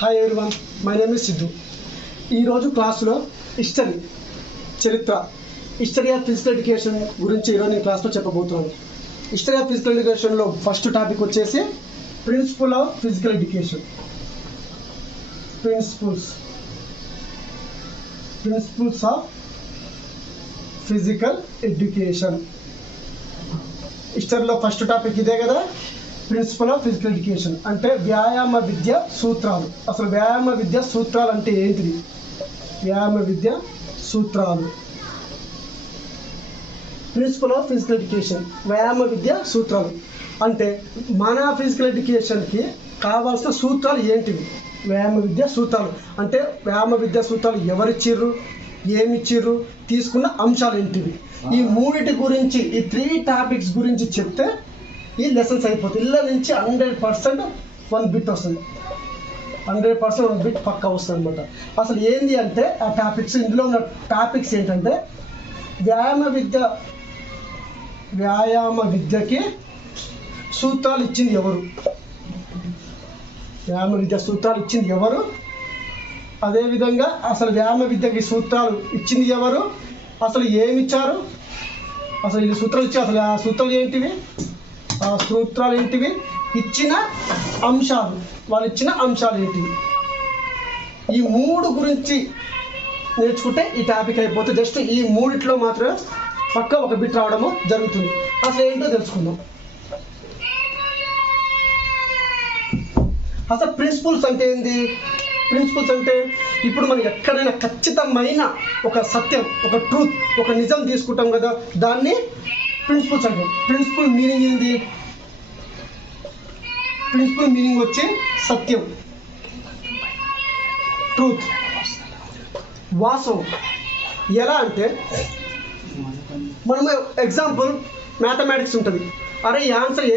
Hi everyone, my name is Siddhu. ఈరోజు క్లాస్లో history of physical education గురించి ఈరోజు నేను క్లాస్లో చెప్పబోతున్నాను. హిస్టరీ ఆఫ్ ఫిజికల్ ఎడ్యుకేషన్లో ఫస్ట్ టాపిక్ వచ్చేసి principle of physical education. Principles of physical education. హిస్టరీలో ఫస్ట్ టాపిక్ ఇదే కదా, ప్రిన్సిపల్ ఆఫ్ ఫిజికల్ ఎడ్యుకేషన్ అంటే వ్యాయామ విద్య సూత్రాలు. అసలు వ్యాయామ విద్య సూత్రాలు అంటే ఏంటిది? వ్యాయామ విద్య సూత్రాలు, ప్రిన్సిపల్ ఆఫ్ ఫిజికల్ ఎడ్యుకేషన్, వ్యాయామ విద్య సూత్రాలు అంటే మన ఫిజికల్ ఎడ్యుకేషన్కి కావాల్సిన సూత్రాలు ఏంటివి? వ్యాయామ విద్య సూత్రాలు అంటే వ్యాయామ విద్య సూత్రాలు ఎవరిచ్చిర్రు, ఏమిచ్చిర్రు, తీసుకున్న అంశాలు ఏంటివి? ఈ మూడిటి గురించి, ఈ 3 టాపిక్స్ గురించి చెప్తే ఈ లెసన్స్ అయిపోతుంది. ఇళ్ళ నుంచి 100% 1 బిట్ వస్తుంది. 100% 1 బిట్ పక్కా వస్తుంది అనమాట. అసలు ఏంటి అంటే ఆ టాపిక్స్, ఇందులో ఉన్న టాపిక్స్ ఏంటంటే వ్యాయామ విద్యకి సూత్రాలు ఇచ్చింది ఎవరు, వ్యాయామ విద్య సూత్రాలు ఇచ్చింది ఎవరు, అదేవిధంగా అసలు వ్యాయామ విద్యకి సూత్రాలు ఇచ్చింది ఎవరు, అసలు ఏమిచ్చారు, అసలు ఈ సూత్రాలు ఇచ్చి అసలు ఆ సూత్రాలు ఏంటివి, ఆ సూత్రాలు ఏంటివి, ఇచ్చిన అంశాలు, వాళ్ళు ఇచ్చిన అంశాలు ఏంటివి, ఈ 3 గురించి నేర్చుకుంటే ఈ టాపిక్ అయిపోతుంది. జస్ట్ ఈ 3లో మాత్రమే పక్క 1 బిట్ రావడము జరుగుతుంది. అసలు ఏంటో తెలుసుకుందాం. అసలు ప్రిన్సిపల్స్ అంటే ఏంది? ప్రిన్సిపల్స్ అంటే ఇప్పుడు మనం ఎక్కడైనా ఖచ్చితమైన ఒక సత్యం, ఒక ట్రూత్, ఒక నిజం తీసుకుంటాం కదా, దాన్ని ప్రిన్సిపల్స్ అంటాం. ప్రిన్సిపల్ మీనింగ్ ఏంది? ప్రిన్సిపల్ మీనింగ్ వచ్చి సత్యం, ట్రూత్, వాస్తవం. ఎలా అంటే మనము ఎగ్జాంపుల్ మ్యాథమెటిక్స్ ఉంటుంది. అరే ఈ ఆన్సర్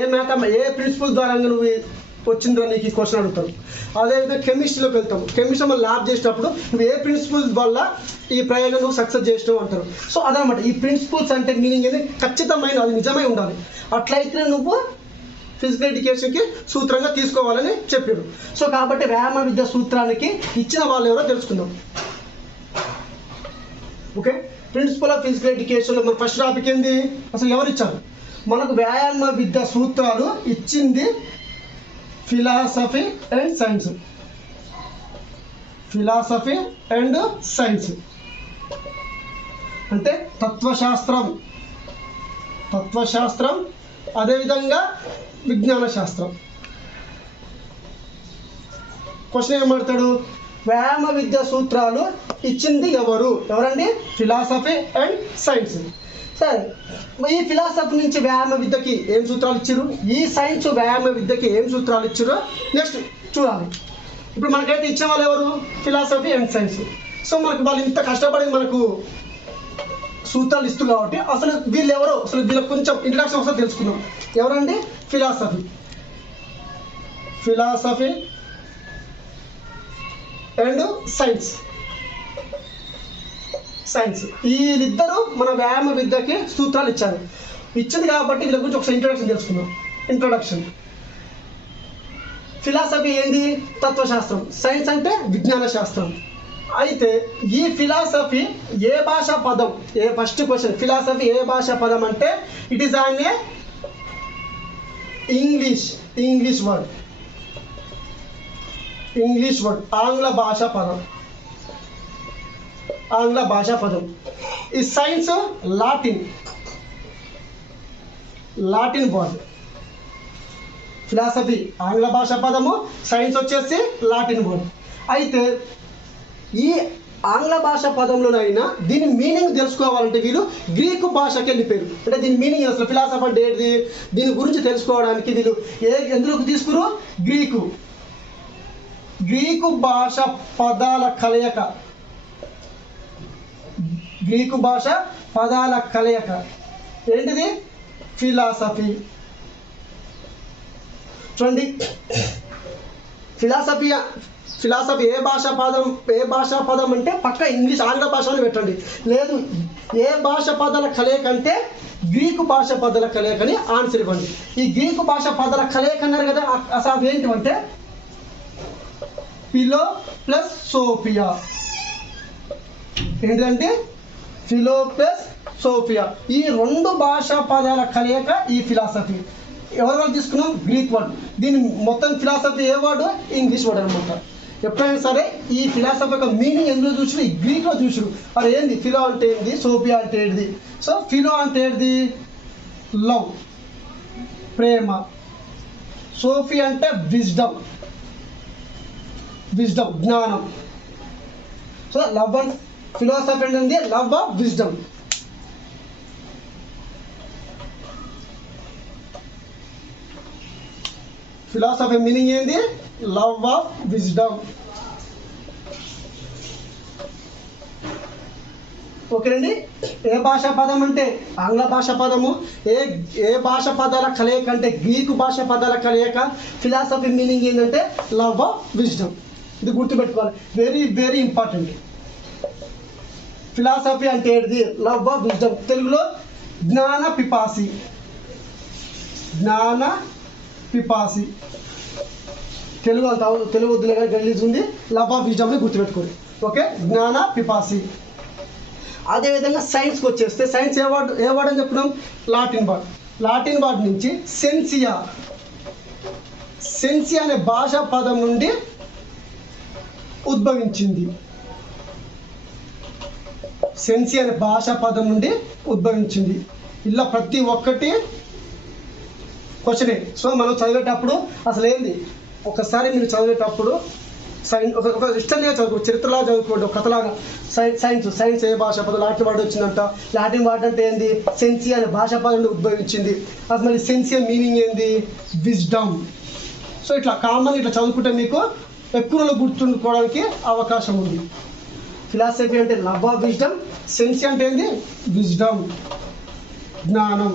ఏ ప్రిన్సిపల్ ద్వారా నువ్వు వచ్చిందో నీకు ఈ క్వశ్చన్ అడుగుతారు. అదేవిధంగా కెమిస్ట్రీలోకి వెళ్తాం. కెమిస్ట్రీ మనం ల్యాబ్ చేసేటప్పుడు నువ్వు ఏ ప్రిన్సిపల్స్ వల్ల ఈ ప్రయోగం నువ్వు సక్సెస్ చేసినావు అంటారు. సో అదనమాట ఈ ప్రిన్సిపల్స్ అంటే మీనింగ్ అనేది ఖచ్చితమైన, అది నిజమై ఉండాలి. అట్లయితే నువ్వు ఫిజికల్ ఎడ్యుకేషన్కి సూత్రంగా తీసుకోవాలని చెప్పారు. సో కాబట్టి వ్యాయామ విద్య సూత్రానికి ఇచ్చిన వాళ్ళు ఎవరో తెలుసుకుందాం. ఓకే, ప్రిన్సిపల్ ఆఫ్ ఫిజికల్ ఎడ్యుకేషన్లో మన ఫస్ట్ టాపిక్ ఏంది? అసలు ఎవరు ఇచ్చారు మనకు వ్యాయామ విద్య సూత్రాలు? ఇచ్చింది philosophy and science. Philosophy and science అంటే తత్వశాస్త్రం, అదేవిధంగా విజ్ఞాన శాస్త్రం. క్వశ్చన్ ఏమడతాడు? వ్యాయామ విద్య సూత్రాలు ఇచ్చింది ఎవరండి? Philosophy and science. సరే, ఈ ఫిలాసఫీ నుంచి వ్యాయామ విద్యకి ఏం సూత్రాలు ఇచ్చారు, ఈ సైన్స్ వ్యాయామ విద్యకి ఏం సూత్రాలు ఇచ్చారో నెక్స్ట్ చూడాలి. ఇప్పుడు మనకైతే ఇచ్చిన వాళ్ళు ఎవరు? Philosophy and science. సో మనకు వాళ్ళు ఇంత కష్టపడి మనకు సూత్రాలు ఇస్తూ కాబట్టి అసలు వీళ్ళు ఎవరో, అసలు వీళ్ళకి కొంచెం ఇంట్రడక్షన్ ఒకసారి తెలుసుకుందాం. ఎవరండి? Philosophy and science. వీళ్ళిద్దరూ మన వ్యాయామ విద్యకి సూత్రాలు ఇచ్చింది కాబట్టి వీళ్ళ గురించి ఒకసారి ఇంట్రడక్షన్ తెలుసుకుందాం. ఇంట్రడక్షన్. ఫిలాసఫీ ఏంది? తత్వశాస్త్రం. సైన్స్ అంటే విజ్ఞాన శాస్త్రం. అయితే ఈ ఫిలాసఫీ ఏ భాషా పదం? ఫస్ట్ క్వశ్చన్, ఫిలాసఫీ ఏ భాషా పదం అంటే it is an English word, ఆంగ్ల భాషా పదం. ఈ సైన్స్ లాటిన్ వర్డ్. ఫిలాసఫీ ఆంగ్ల భాషా పదము, సైన్స్ వచ్చేసి లాటిన్ వర్డ్. అయితే ఈ ఆంగ్ల భాష పదంలోనైనా దీని మీనింగ్ తెలుసుకోవాలంటే వీళ్ళు గ్రీకు భాషకి వెళ్ళిపోయారు. అంటే దీని మీనింగ్ అసలు ఫిలాసఫీ అంటే ఏంటిది, దీని గురించి తెలుసుకోవడానికి వీళ్ళు ఎందులోకి తీసుకురు? గ్రీకు భాష పదాల కలయిక. ఏంటిది? ఫిలాసఫీ. చూడండి, ఫిలాసఫీ ఏ భాషా పదం అంటే పక్క ఇంగ్లీష్ ఆంగ్ల భాషలో పెట్టండి. లేదు, ఏ భాష పదాల కలయిక అంటే గ్రీకు భాష పదాల కలయికని ఆన్సర్ ఇవ్వండి. ఈ గ్రీకు భాష పదాల కలయిక అన్నారు కదా, అసలు అవి ఏంటివంటే ఫిలో ప్లస్ సోఫియా. ఏంటంటే ఫిలో ప్లస్ సోఫియా. ఈ రెండు భాషా పదాల కలయిక ఈ ఫిలాసఫీ. ఎవరు తీసుకున్నాం? Greek word. దీని మొత్తం ఫిలాసఫీ ఏ వర్డ్? ఇంగ్లీష్ వర్డ్ అనమాట. ఎప్పుడైనా సరే ఈ ఫిలాసఫీ యొక్క మీనింగ్ ఎందులో చూసిరు? ఈ గ్రీక్లో చూసిరు. అది ఏంది? ఫిలో అంటే ఏంది, సోఫియా అంటే ఏంటిది? సో ఫిలో అంటే ఏంటిది? లవ్, ప్రేమ. సోఫియా అంటే విజ్డమ్, జ్ఞానం. సో లవ్ అండ్ ఫిలాసఫీ అంటే love of wisdom. Philosophy meaning ఏంది? Love of wisdom. ఓకేనండి. ఏ భాషా పదం అంటే ఆంగ్ల భాషా పదము. ఏ భాషా పదాల కలయిక అంటే గ్రీకు భాషా పదాల కలయిక. ఫిలాసఫీ మీనింగ్ ఏంటంటే లవ్ ఆఫ్ విజ్డమ్. ఇది గుర్తుపెట్టుకోవాలి, వెరీ వెరీ ఇంపార్టెంట్. ఫిలాసఫీ అంటే ఏంటిది? Love of wisdom. తెలుగులో జ్ఞాన పిపాసి. తెలుగు అంత తెలుగు వద్దులే కానీ గలీజ్ ఉంది. లవ్ ఆఫ్ విజ్డమ్ని గుర్తుపెట్టుకోండి. ఓకే, జ్ఞాన పిపాసి. అదేవిధంగా సైన్స్కి వచ్చేస్తే సైన్స్ ఏ వర్డ్ అని చెప్పుకున్నాం? లాటిన్ వర్డ్ నుంచి సెన్సియా అనే భాషా పదం నుండి ఉద్భవించింది. ఇలా ప్రతి ఒక్కటి క్వశ్చనే. సో మనం చదివేటప్పుడు అసలు ఏంది, ఒకసారి మీరు చదివేటప్పుడు ఒక ఇష్టంగా చదువుకోండి, చరిత్రలా చదువుకోండి, ఒక కథలాగా. సైన్స్ ఏ భాషా పదం? లాటిన్ వర్డ్ వచ్చిందంట. లాటిన్ వర్డ్ అంటే ఏంది? సెన్సియా అనే భాషా పదం నుండి ఉద్భవించింది. అది మళ్ళీ సెన్సియా మీనింగ్ ఏంది? విజ్డమ్. సో ఇట్లా కామన్ ఇట్లా చదువుకుంటే మీకు ఎక్కువ గుర్తుండుకోవడానికి అవకాశం ఉంది. ఫిలాసఫీ అంటే లవ్ ఆఫ్ విజ్డమ్, సెన్సియా అంటే ఏంది? విజ్డమ్, జ్ఞానం.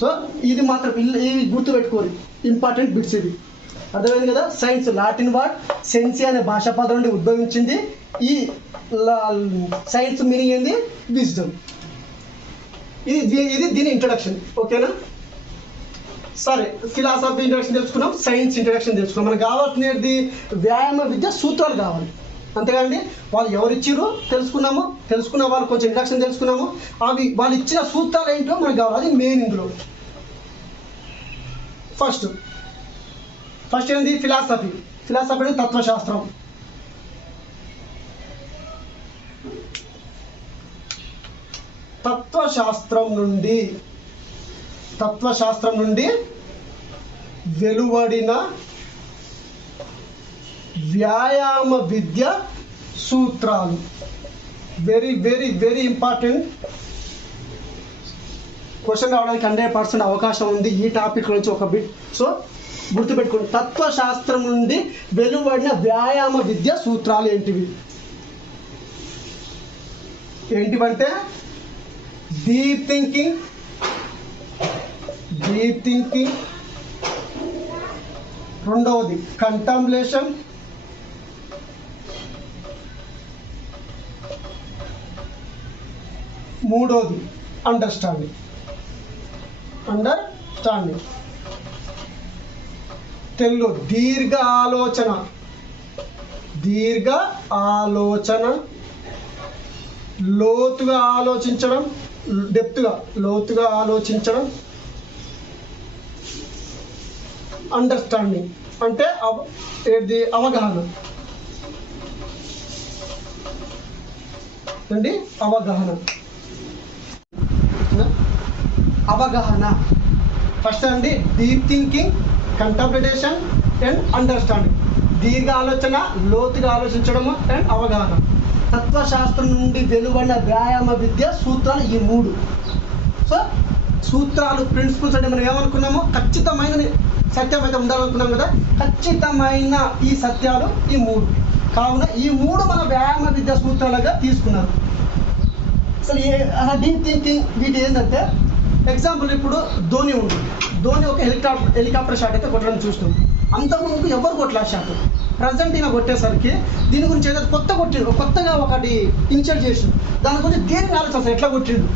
సో ఇది మాత్రం ఇవి గుర్తుపెట్టుకోవాలి, ఇంపార్టెంట్ బిట్స్ ఇవి. అర్థమైంది కదా? సైన్స్ లాటిన్ వర్డ్ సెన్సియా అనే భాషా పదం నుండి ఉద్భవించింది. ఈ సైన్స్ మీనింగ్ ఏంది? విజ్డమ్. ఇది దీని ఇంట్రడక్షన్. ఓకేనా? సరే, ఫిలాసఫీ ఇంట్రడక్షన్ తెలుసుకున్నాం, సైన్స్ ఇంట్రడక్షన్ తెలుసుకున్నాం. మనకు కావాల్సినది వ్యాయామ విద్య సూత్రాలు కావాలి, అంతేగాండి. వాళ్ళు ఎవరు ఇచ్చిరో తెలుసుకున్న వాళ్ళు కొంచెం ఇంట్రడక్షన్ తెలుసుకున్నాము. అవి వాళ్ళు ఇచ్చిన సూత్రాలు ఏంటో మనకు కావాలి, అది మెయిన్. ఇందులో ఫస్ట్ ఏంటి? ఫిలాసఫీ అంటే తత్వశాస్త్రం. తత్వశాస్త్రం నుండి వెలువడిన వ్యాయామ విద్య సూత్రాలు. Very very very important. Question రావడానికి 100% అవకాశం ఉంది ఈ టాపిక్ నుంచి ఒక బిట్. సో గుర్తుపెట్టుకోండి, తత్వశాస్త్రం నుండి వెలువడిన వ్యాయామ విద్య సూత్రాలు ఏంటివంటే డీప్ థింకింగ్, రెండవది కంటంప్లేషన్, మూడవది అండర్స్టాండింగ్. తెలుగులో దీర్ఘ ఆలోచన, లోతుగా ఆలోచించడం, లోతుగా ఆలోచించడం. అండర్స్టాండింగ్ అంటే అవగాహన అండి. అవగాహన ఫస్ట్ అండి. Deep thinking, కంటంప్లేషన్ and understanding. దీర్ఘ ఆలోచన, లోతుగా ఆలోచించడము అండ్ అవగాహన. తత్వశాస్త్రం నుండి వెలువడిన వ్యాయామ విద్య సూత్రాలు ఈ 3. సో సూత్రాలు, ప్రిన్సిపల్స్ అంటే మనం ఏమనుకున్నామో ఖచ్చితమైన సత్యం అయితే ఉండాలనుకున్నాం కదా. ఖచ్చితమైన ఈ సత్యాలు ఈ 3. కావున ఈ 3 మన వ్యాయామ విద్య సూత్రాలుగా తీసుకున్నారు. అసలు డీప్ థింకింగ్ వీటి ఏంటంటే, ఎగ్జాంపుల్ ఇప్పుడు ధోని ఒక హెలికాప్టర్ షాట్ అయితే కొట్టడం చూస్తున్నాం. అంతకుముందు ఎవరు కొట్టలే షాట్. ప్రజెంట్ ఈయన కొట్టేసరికి దీని గురించి ఏదైతే కొత్తగా ఒకటి ఇన్షియేట్ చేసి దాని గురించి దీర్ఘంగా ఆలోచించాలి. ఎట్లా కొట్టిండు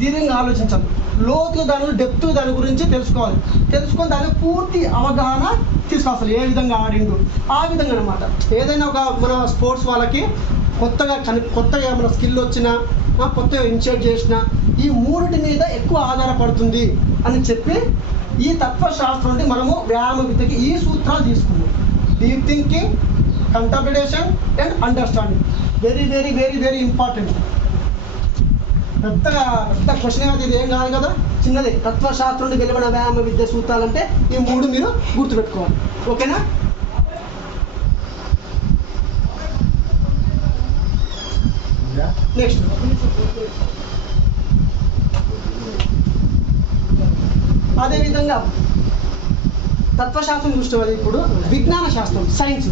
దీర్ఘంగా ఆలోచించాలి. లోతు దాని గురించి తెలుసుకోవాలి. తెలుసుకొని దాని పూర్తి అవగాహన తీసుకోవాలి. ఏ విధంగా ఆడిండు ఆ విధంగా అనమాట. ఏదైనా ఒక మన స్పోర్ట్స్ వాళ్ళకి కొత్తగా ఏమైనా స్కిల్ వచ్చినా కొత్తగా ఇన్షియేట్ చేసినా ఈ మూడిటి మీద ఎక్కువ ఆధారపడుతుంది అని చెప్పి ఈ తత్వశాస్త్రం నుండి మనము వ్యాయామ విద్యకి ఈ సూత్రాలు తీసుకున్నాం. Deep thinking, contemplation and understanding. Very very very very important. పెద్ద క్వశ్చన్ అయితే ఇది ఏం కాదు కదా, చిన్నది. తత్వశాస్త్రం నుండి వెలువడిన వ్యాయామ విద్య సూత్రాలంటే ఈ మూడు మీరు గుర్తుపెట్టుకోవాలి. ఓకేనా? నెక్స్ట్ అదేవిధంగా తత్వశాస్త్రం చూస్తే ఇప్పుడు విజ్ఞాన శాస్త్రం, సైన్స్.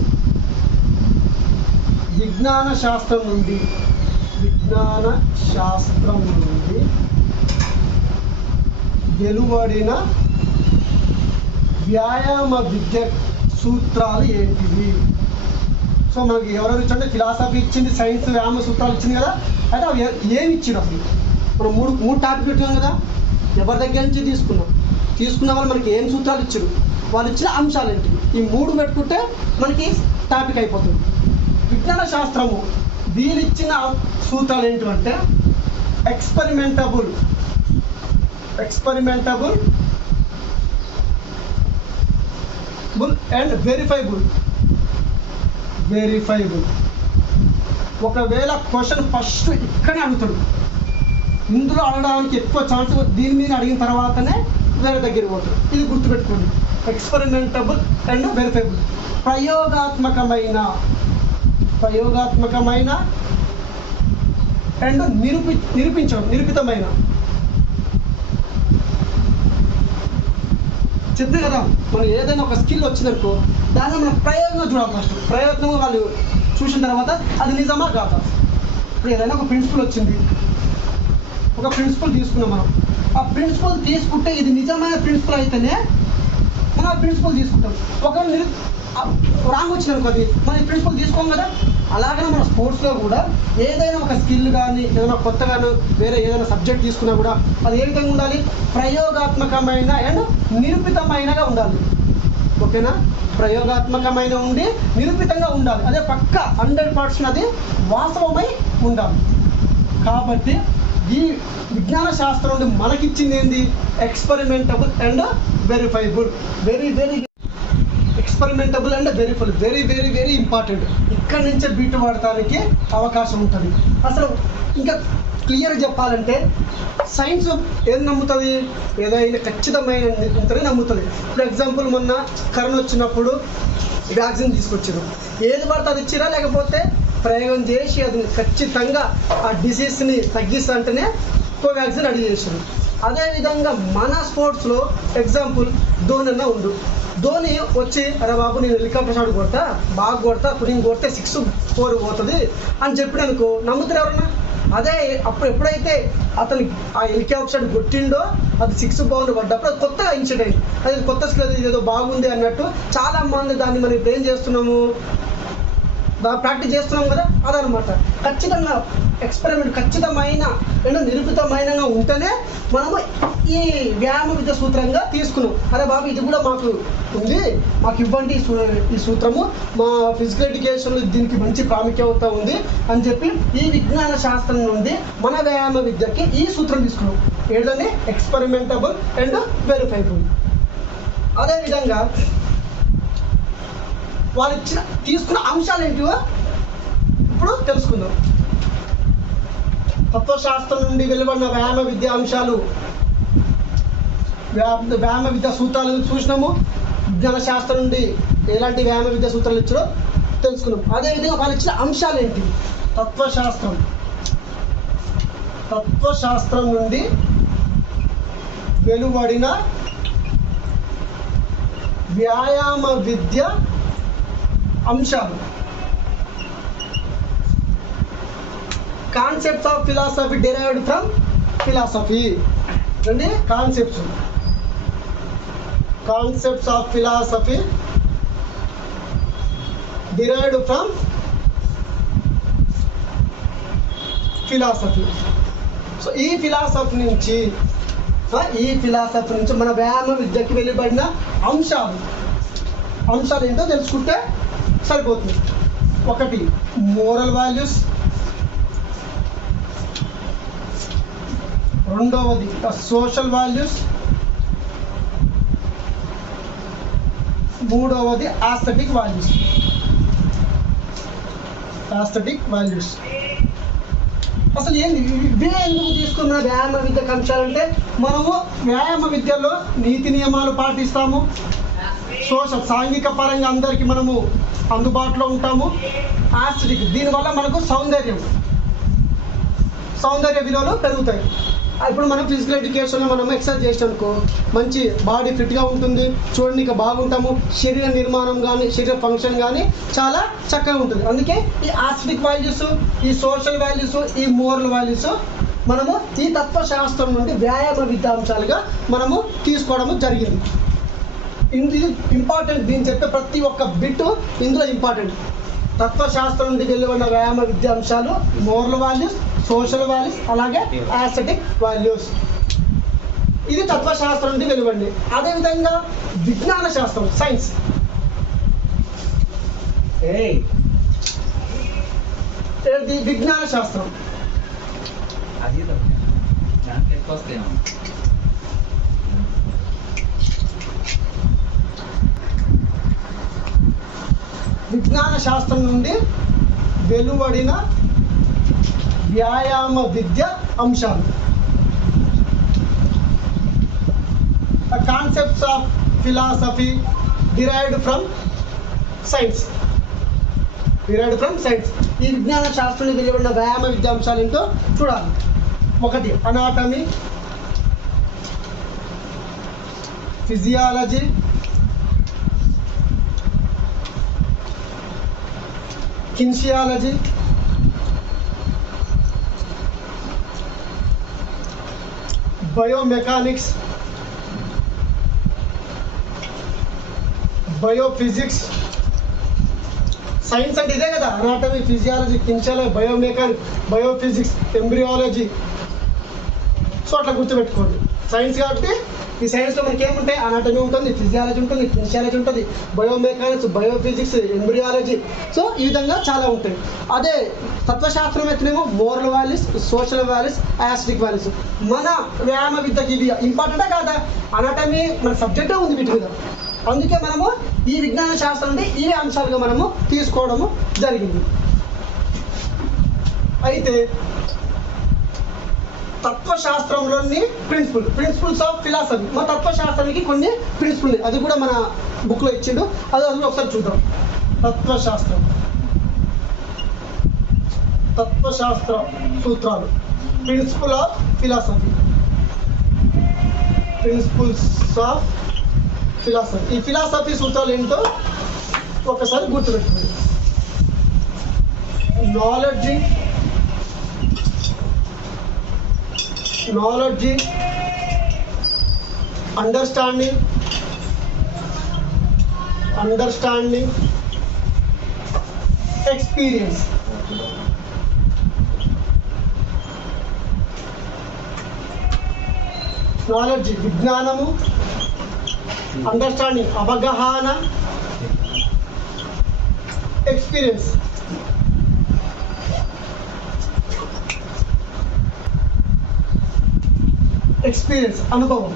విజ్ఞాన శాస్త్రం నుండి వెలువడిన వ్యాయామ విద్య సూత్రాలు ఏంటివి? సో మనకి ఎవరెవరు ఇచ్చంటే ఫిలాసఫీ ఇచ్చింది, సైన్స్ వ్యాయామ సూత్రాలు ఇచ్చింది కదా. అయితే అవి ఏమి ఇచ్చిండు అసలు? మనం మూడు టాపిక్ పెట్టాం కదా, ఎవరి దగ్గర నుంచి తీసుకున్న వాళ్ళు మనకి ఏం సూత్రాలు ఇచ్చారు, వాళ్ళు ఇచ్చిన అంశాలు ఏంటి, ఈ మూడు పెట్టుకుంటే మనకి టాపిక్ అయిపోతుంది. విజ్ఞాన శాస్త్రము వీళ్ళిచ్చిన సూత్రాలు ఏంటంటే ఎక్స్పెరిమెంటబుల్ అండ్ వెరిఫైబుల్. ఒకవేళ క్వశ్చన్ ఫస్ట్ ఇక్కడే అడుగుతాడు, ఇందులో అడగడానికి ఎక్కువ ఛాన్స్ దీని మీద అడిగిన తర్వాతనే వేరే దగ్గరికి పోతాడు. ఇది గుర్తుపెట్టుకోండి. ఎక్స్పెరిమెంటబుల్ అండ్ వెరిఫైబుల్. ప్రయోగాత్మకమైన అండ్ నిరూపితమైన. చెప్పే కదా, మనం ఏదైనా ఒక స్కిల్ వచ్చిందనుకో దాన్ని మనం ప్రయోజనం చూడాలి. ఫస్ట్ ప్రయత్నం వాళ్ళు చూసిన తర్వాత అది నిజమా కాదా. ఇప్పుడు ఏదైనా ఒక ప్రిన్సిపల్ వచ్చింది, ఒక ప్రిన్సిపల్ తీసుకున్నాం మనం. ఆ ప్రిన్సిపల్ తీసుకుంటే ఇది నిజమైన ప్రిన్సిపల్ అయితేనే మనం ఆ ప్రిన్సిపల్ తీసుకుంటాం. ఒకవేళ రాంగ్ వచ్చిందనుకో అది మనం ఈ ప్రిన్సిపల్ తీసుకోం కదా. అలాగనే మన స్పోర్ట్స్లో కూడా ఏదైనా ఒక స్కిల్ కానీ ఏదైనా కొత్తగాను వేరే ఏదైనా సబ్జెక్ట్ తీసుకున్నా కూడా అది ఏ విధంగా ఉండాలి? ప్రయోగాత్మకమైన అండ్ నిరూపితమైనగా ఉండాలి. ఓకేనా? ప్రయోగాత్మకమైన ఉండి నిరూపితంగా ఉండాలి. అదే పక్క 100% అది వాస్తవమై ఉండాలి. కాబట్టి ఈ విజ్ఞాన శాస్త్రం నుండి మనకిచ్చింది ఏంది? Experimentable and verifiable. Experimentable and verifiable very very very important. ఇక్కడి నుంచే బీటు పడటానికి అవకాశం ఉంటుంది. అసలు ఇంకా క్లియర్గా చెప్పాలంటే సైన్స్ ఏది నమ్ముతుంది? ఏదైనా ఖచ్చితమైన నమ్ముతుంది. ఇప్పుడు ఎగ్జాంపుల్ మొన్న కరోనా వచ్చినప్పుడు వ్యాక్సిన్ తీసుకొచ్చారు. ఏది పడితే అది ఇచ్చిరా, లేకపోతే ప్రయోగం చేసి అది ఖచ్చితంగా ఆ డిసీజ్ని తగ్గిస్తా అంటేనే కోవాక్సిన్ రెడీ చేశారు. అదేవిధంగా మన స్పోర్ట్స్లో ఎగ్జాంపుల్ ధోని అన్న ఉండు. ధోని వచ్చి అరే బాబు నేను హెలికాప్టర్ షాట్ కొడతా, బాగా కొడతా, నేను కొడితే 6-4 పోతుంది అని చెప్పిననుకో నమ్ముతారు ఎవరన్నా? అదే ఎప్పుడైతే అతను ఆ హెలికాప్టర్ షాట్ కొట్టిండో అది 6 బౌండ్ పడ్డప్పుడు అది కొత్తగా ఇన్సిడెంట్ అయింది. అది కొత్త స్కిల్, ఏదో బాగుంది అన్నట్టు చాలా మంది దాన్ని మనం ఇప్పుడు ఏం చేస్తున్నాము, ప్రాక్టీస్ చేస్తున్నాం కదా. అదనమాట. ఖచ్చితంగా ఎక్స్పెరిమెంట్ ఖచ్చితమైన అండ్ నిరూపితమైనగా ఉంటేనే మనము ఈ వ్యాయామ విద్య సూత్రంగా తీసుకున్నాం. అరే బాబు ఇది కూడా మాకు ఉంది, మాకు ఇవ్వండి ఈ సూత్రము, మా ఫిజికల్ ఎడ్యుకేషన్లో దీనికి మంచి ప్రాముఖ్యత ఉంది అని చెప్పి ఈ విజ్ఞాన శాస్త్రం నుండి మన వ్యాయామ విద్యకి ఈ సూత్రం తీసుకున్నాం. ఏంటంటే ఎక్స్పెరిమెంటబుల్ అండ్ వెరిఫైబుల్. అదేవిధంగా వాళ్ళు తీసుకున్న అంశాలు ఏంటివో ఇప్పుడు తెలుసుకుందాం. తత్వశాస్త్రం నుండి వెలువడిన వ్యాయామ విద్య అంశాలు, వ్యాయామ విద్య సూత్రాలను చూసినాము. విజ్ఞాన శాస్త్రం నుండి ఎలాంటి వ్యాయామ విద్య సూత్రాలు ఇచ్చారో తెలుసుకున్నాం. అదేవిధంగా వాళ్ళు ఇచ్చిన అంశాలు ఏంటి? తత్వశాస్త్రం నుండి వెలువడిన వ్యాయామ విద్య అంశాలు. Concepts of philosophy derived from philosophy. అంటే concepts of philosophy derived from philosophy. So ఈ ఫిలాసఫీ నుంచి ఈ ఫిలాసఫీ నుంచి మన వ్యాయామ విద్యకి వెళ్ళబడిన అంశాలు ఏంటో తెలుసుకుంటే సరిపోతుంది. ఒకటి మోరల్ వాల్యూస్, రెండవది సోషల్ వాల్యూస్, మూడవది ఆస్థెటిక్ వాల్యూస్. అసలు ఏంది ఇవే ఎందుకు తీసుకున్న వ్యాయామ విద్యకు అంశాలంటే, మనము వ్యాయామ విద్యలో నీతి నియమాలు పాటిస్తాము, సాంఘిక పరంగా అందరికీ మనము అందుబాటులో ఉంటాము. ఆస్థెటిక్, దీనివల్ల మనకు సౌందర్య విలువలు పెరుగుతాయి. ఇప్పుడు మనం ఫిజికల్ ఎడ్యుకేషన్లో మనం ఎక్సర్సైజ్ చేసామనుకో మంచి బాడీ ఫిట్గా ఉంటుంది, చూడడానికి బాగుంటాము, శరీర నిర్మాణం కానీ శరీర ఫంక్షన్ కానీ చాలా చక్కగా ఉంటుంది. అందుకే ఈ ఆస్థెటిక్ వాల్యూస్, ఈ సోషల్ వాల్యూస్, ఈ మోరల్ వాల్యూస్ మనము ఈ తత్వశాస్త్రం నుండి వ్యాయామ విద్యాంశాలుగా మనము తీసుకోవడము జరిగింది. ఇది ఇంపార్టెంట్, దీన్ని చెప్పే ప్రతి ఒక్క బిట్టు ఇందులో ఇంపార్టెంట్. తత్వశాస్త్రం నుండి వెలువడిన వ్యాయామ విద్యాంశాలు మోరల్ వాల్యూస్, సోషల్ వాల్యూస్, అలాగే ఆస్థెటిక్ వాల్యూస్. ఇది తత్వశాస్త్రం నుండి వెలువడింది. అదేవిధంగా విజ్ఞాన శాస్త్రం, సైన్స్, విజ్ఞాన శాస్త్రం విజ్ఞాన శాస్త్రం నుండి వెలువడిన వ్యాయామ విద్య అంశాలు. Concepts of philosophy derived from science. ఈ విజ్ఞాన శాస్త్రం నుండి వెలువడిన వ్యాయామ విద్య అంశాలు ఏంటో చూడాలి. ఒకటి anatomy, physiology, kinesiology, biomechanics, biophysics. Science అంటే ఇదే కదా, anatomy, physiology, kinesiology, biomechanics, biophysics, embryology. So అట్లా గుర్తుపెట్టుకోండి. సైన్స్ కాబట్టి ఈ సైన్స్లో మనకి ఏముంటాయి, అనాటమీ ఉంటుంది, ఫిజియాలజీ ఉంటుంది, కిన్షియాలజీ ఉంటుంది, బయోమెకానిక్స్, బయోఫిజిక్స్, ఎంబ్రియాలజీ. సో ఈ విధంగా చాలా ఉంటాయి. అదే తత్వశాస్త్రం అయితేనేమో moral values, social values, aesthetic values. మన వ్యాయామ విద్యకి ఇవి ఇంపార్టెంటే కాదా, అనాటమీ మన సబ్జెక్టే ఉంది వీటి మీద. అందుకే మనము ఈ విజ్ఞాన శాస్త్రం నుండి ఈ అంశాలుగా మనము తీసుకోవడము జరిగింది. అయితే తత్వశాస్త్రంలోని ప్రిన్సిపల్స్ ఆఫ్ ఫిలాసఫీ, మన తత్వశాస్త్రానికి కొన్ని ప్రిన్సిపల్, అది కూడా మన బుక్లో ఇచ్చిండు, అది ఒకసారి చూద్దాం. తత్వశాస్త్ర సూత్రాలు, ప్రిన్సిపల్స్ ఆఫ్ ఫిలాసఫీ. ఈ ఫిలాసఫీ సూత్రాలు ఏంటో ఒకసారి గుర్తుపెట్టుకోండి. Knowledge, understanding, experience. నాలెడ్జ్ విజ్ఞానము, అండర్స్టాండింగ్ అవగాహన, ఎక్స్పీరియన్స్ అనుభవం.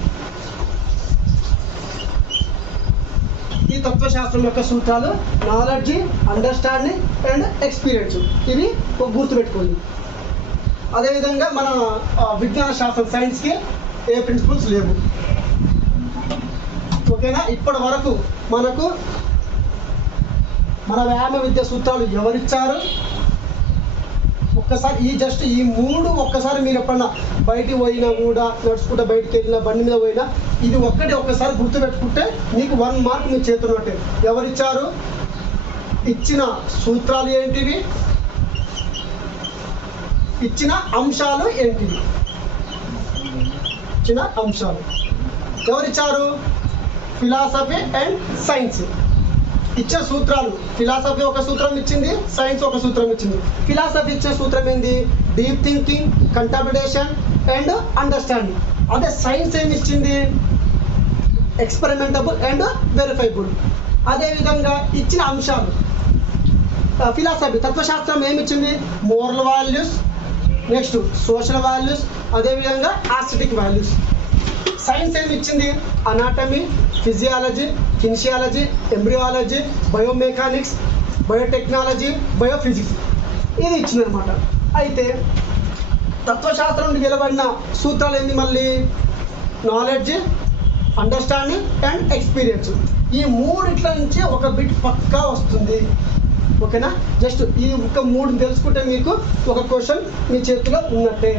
ఈ తత్వశాస్త్రం యొక్క సూత్రాలు నాలెడ్జ్, అండర్స్టాండింగ్ అండ్ ఎక్స్పీరియన్స్. ఇవి గుర్తుపెట్టుకోండి. అదేవిధంగా మన విజ్ఞాన శాస్త్రం, సైన్స్కి ఏ ప్రిన్సిపల్స్ లేవు. ఓకేనా? ఇప్పటి వరకు మనకు మన వ్యాయామ విద్య సూత్రాలు ఎవరిచ్చారు, ఒక్కసారి ఈ మూడు ఒక్కసారి మీరు ఎప్పుడన్నా బయటికి పోయినా కూడా, నడుచుకుంటా బయటికి వెళ్ళినా, బండి మీద పోయినా, ఇది ఒక్కసారి గుర్తుపెట్టుకుంటే మీకు 1 మార్క్ మీ చేతున్నట్టే. ఎవరిచ్చారు, ఇచ్చిన సూత్రాలు ఏంటివి, ఇచ్చిన అంశాలు ఏంటివి, ఎవరిచ్చారు, ఫిలాసఫీ అండ్ సైన్స్. ఇచ్చే సూత్రాలు, ఫిలాసఫీ ఒక సూత్రం ఇచ్చింది, సైన్స్ ఒక సూత్రం ఇచ్చింది. ఫిలాసఫీ ఇచ్చే సూత్రం ఏంది, deep thinking, contemplation and understanding. అదే సైన్స్ ఏమి ఇచ్చింది, ఎక్స్పెరిమెంటబుల్ అండ్ వెరిఫైబుల్. అదేవిధంగా ఇచ్చిన అంశాలు ఫిలాసఫీ తత్వశాస్త్రం ఏమి ఇచ్చింది, moral values, next social values, అదేవిధంగా ఆస్థెటిక్ వాల్యూస్. సైన్స్ ఏమి ఇచ్చింది, anatomy, physiology, kinesiology, embryology, biomechanics, biotechnology, biophysics, ఇది ఇచ్చింది అనమాట. అయితే తత్వశాస్త్రం నుండి వెలువడిన సూత్రాలు ఏంటి, మళ్ళీ నాలెడ్జ్, అండర్స్టాండింగ్ అండ్ ఎక్స్పీరియన్స్. ఈ మూడిట్ల నుంచి ఒక బిట్ పక్కా వస్తుంది. ఓకేనా, జస్ట్ ఈ ఒక మూడు తెలుసుకుంటే మీకు ఒక క్వశ్చన్ మీ చేతిలో ఉన్నట్టే.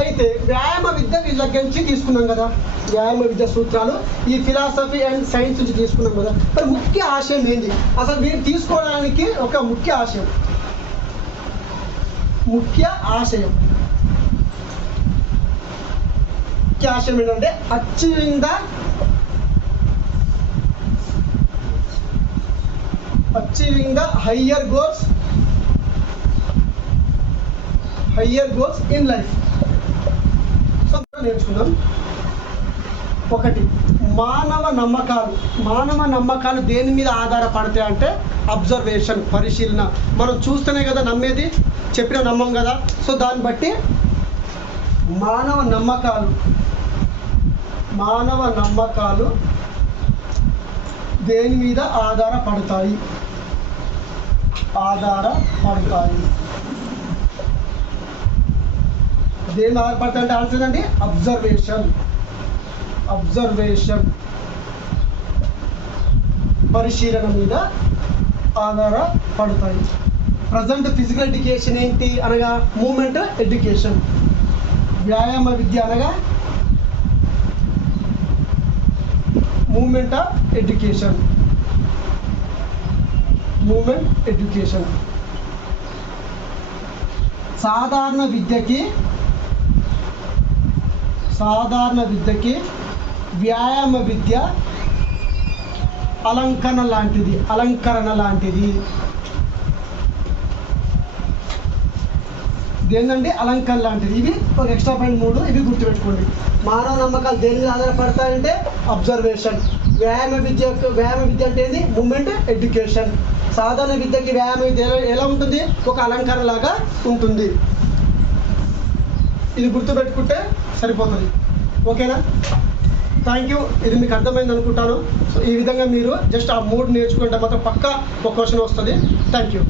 అయితే వ్యాయామ విద్య వీళ్ళ నుంచి తీసుకున్నాం కదా, వ్యాయామ విద్య సూత్రాలు ఈ ఫిలాసఫీ అండ్ సైన్స్ నుంచి తీసుకున్నాం కదా. మరి ముఖ్య ఆశయం ఏంటి, అసలు వీరు తీసుకోవడానికి ఒక ముఖ్య ఆశయం ఏంటంటే achieving the higher goals in life. So నేర్చుకుందాం. ఒకటి, మానవ నమ్మకాలు దేని మీద ఆధారపడతాయి అంటే అబ్జర్వేషన్, పరిశీలన. మనం చూస్తేనే కదా నమ్మేది, చెప్పిన నమ్మం కదా. సో దాన్ని బట్టి మానవ నమ్మకాలు దేని మీద ఆధారపడతాయి దేని ఆధారపడతాయి అంటే ఆన్సర్ అండి అబ్జర్వేషన్, పరిశీలన మీద ఆధారపడతాయి. ప్రజెంట్ ఫిజికల్ ఎడ్యుకేషన్ ఏంటి అనగా మూమెంట్ ఎడ్యుకేషన్. వ్యాయామ విద్య అనగా మూమెంట్ ఎడ్యుకేషన్. సాధారణ విద్యకి వ్యాయామ విద్య అలంకరణ లాంటిది. ఏంటంటే అలంకరణ లాంటిది. ఇవి ఒక ఎక్స్ట్రా పాయింట్ 3, ఇవి గుర్తుపెట్టుకోండి. మానవ నమ్మకాలు దేని మీద ఆధారపడతాయంటే అబ్జర్వేషన్. వ్యాయామ విద్య అంటే ఏంది, మూమెంట్ ఎడ్యుకేషన్. సాధారణ విద్యకి వ్యాయామ విద్య ఎలా ఉంటుంది, ఒక అలంకరణ లాగా ఉంటుంది. ఇది గుర్తుపెట్టుకుంటే సరిపోతుంది. ఓకేనా, థ్యాంక్ యూ. ఇది మీకు అర్థమైంది అనుకుంటాను. సో ఈ విధంగా మీరు జస్ట్ ఆ 3 నేర్చుకుంటే మాత్రం పక్కా ఒక క్వశ్చన్ వస్తుంది. Thank you.